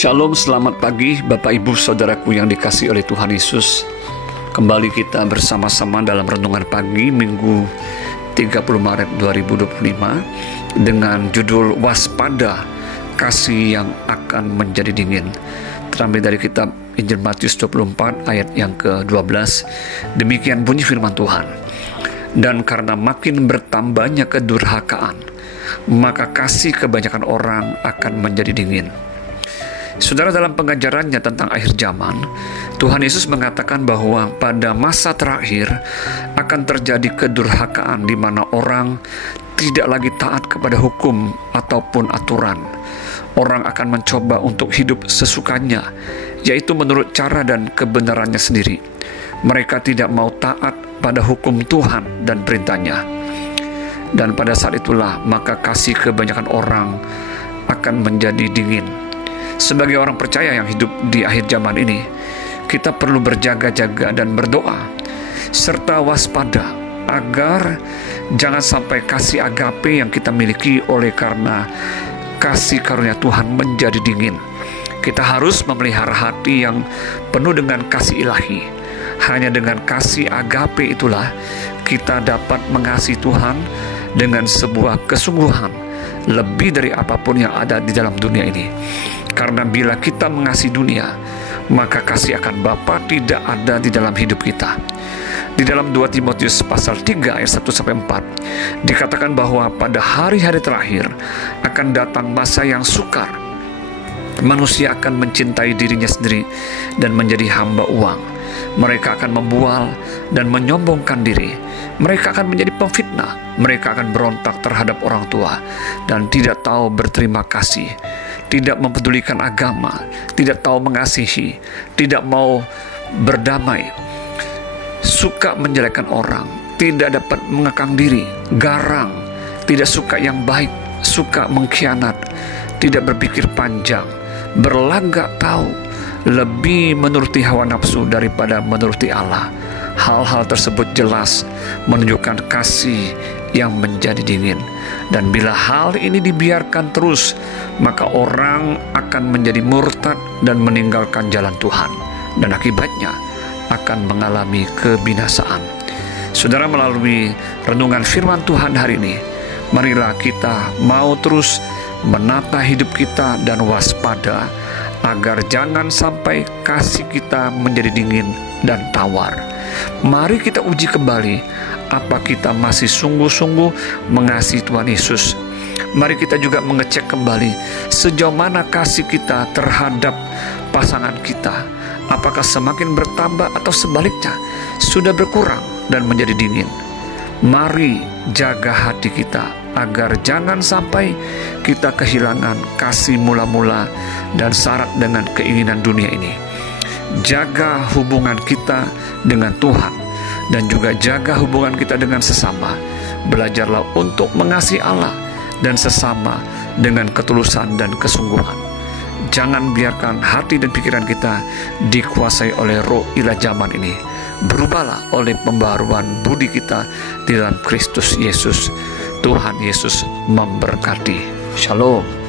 Shalom, selamat pagi Bapak Ibu Saudaraku yang dikasihi oleh Tuhan Yesus. Kembali kita bersama-sama dalam renungan pagi Minggu 30 Maret 2025 dengan judul Waspada, Kasih yang akan menjadi dingin. Terambil dari kitab Injil Matius 24 ayat yang ke-12. Demikian bunyi firman Tuhan. Dan karena makin bertambahnya kedurhakaan, maka kasih kebanyakan orang akan menjadi dingin. Saudara, dalam pengajarannya tentang akhir zaman, Tuhan Yesus mengatakan bahwa pada masa terakhir akan terjadi kedurhakaan di mana orang tidak lagi taat kepada hukum ataupun aturan. Orang akan mencoba untuk hidup sesukanya, yaitu menurut cara dan kebenarannya sendiri. Mereka tidak mau taat pada hukum Tuhan dan perintahnya. Dan pada saat itulah maka kasih kebanyakan orang akan menjadi dingin. Sebagai orang percaya yang hidup di akhir zaman ini, kita perlu berjaga-jaga dan berdoa serta waspada agar jangan sampai kasih agape yang kita miliki oleh karena kasih karunia Tuhan menjadi dingin. Kita harus memelihara hati yang penuh dengan kasih ilahi. Hanya dengan kasih agape itulah kita dapat mengasihi Tuhan dengan sebuah kesungguhan lebih dari apapun yang ada di dalam dunia ini. Karena bila kita mengasihi dunia, maka kasih akan Bapa tidak ada di dalam hidup kita. Di dalam 2 Timotius pasal 3 ayat 1-4 dikatakan bahwa pada hari-hari terakhir akan datang masa yang sukar. Manusia akan mencintai dirinya sendiri dan menjadi hamba uang. Mereka akan membual dan menyombongkan diri. Mereka akan menjadi pemfitnah. Mereka akan berontak terhadap orang tua dan tidak tahu berterima kasih, tidak mempedulikan agama, tidak tahu mengasihi, tidak mau berdamai, suka menjelekkan orang, tidak dapat mengekang diri, garang, tidak suka yang baik, suka mengkhianat, tidak berpikir panjang, berlagak tahu, lebih menuruti hawa nafsu daripada menuruti Allah. Hal-hal tersebut jelas menunjukkan kasih yang menjadi dingin. Dan bila hal ini dibiarkan terus, maka orang akan menjadi murtad dan meninggalkan jalan Tuhan. Dan akibatnya akan mengalami kebinasaan. Saudara, melalui renungan firman Tuhan hari ini, marilah kita mau terus menata hidup kita dan waspada agar jangan sampai kasih kita menjadi dingin dan tawar. Mari kita uji kembali apa kita masih sungguh-sungguh mengasihi Tuhan Yesus. Mari kita juga mengecek kembali sejauh mana kasih kita terhadap pasangan kita. Apakah semakin bertambah atau sebaliknya sudah berkurang dan menjadi dingin. Mari jaga hati kita agar jangan sampai kita kehilangan kasih mula-mula dan syarat dengan keinginan dunia ini. Jaga hubungan kita dengan Tuhan dan juga jaga hubungan kita dengan sesama. Belajarlah untuk mengasihi Allah dan sesama dengan ketulusan dan kesungguhan. Jangan biarkan hati dan pikiran kita dikuasai oleh roh ilah zaman ini. Berubahlah oleh pembaharuan budi kita di dalam Kristus Yesus. Tuhan Yesus memberkati. Shalom.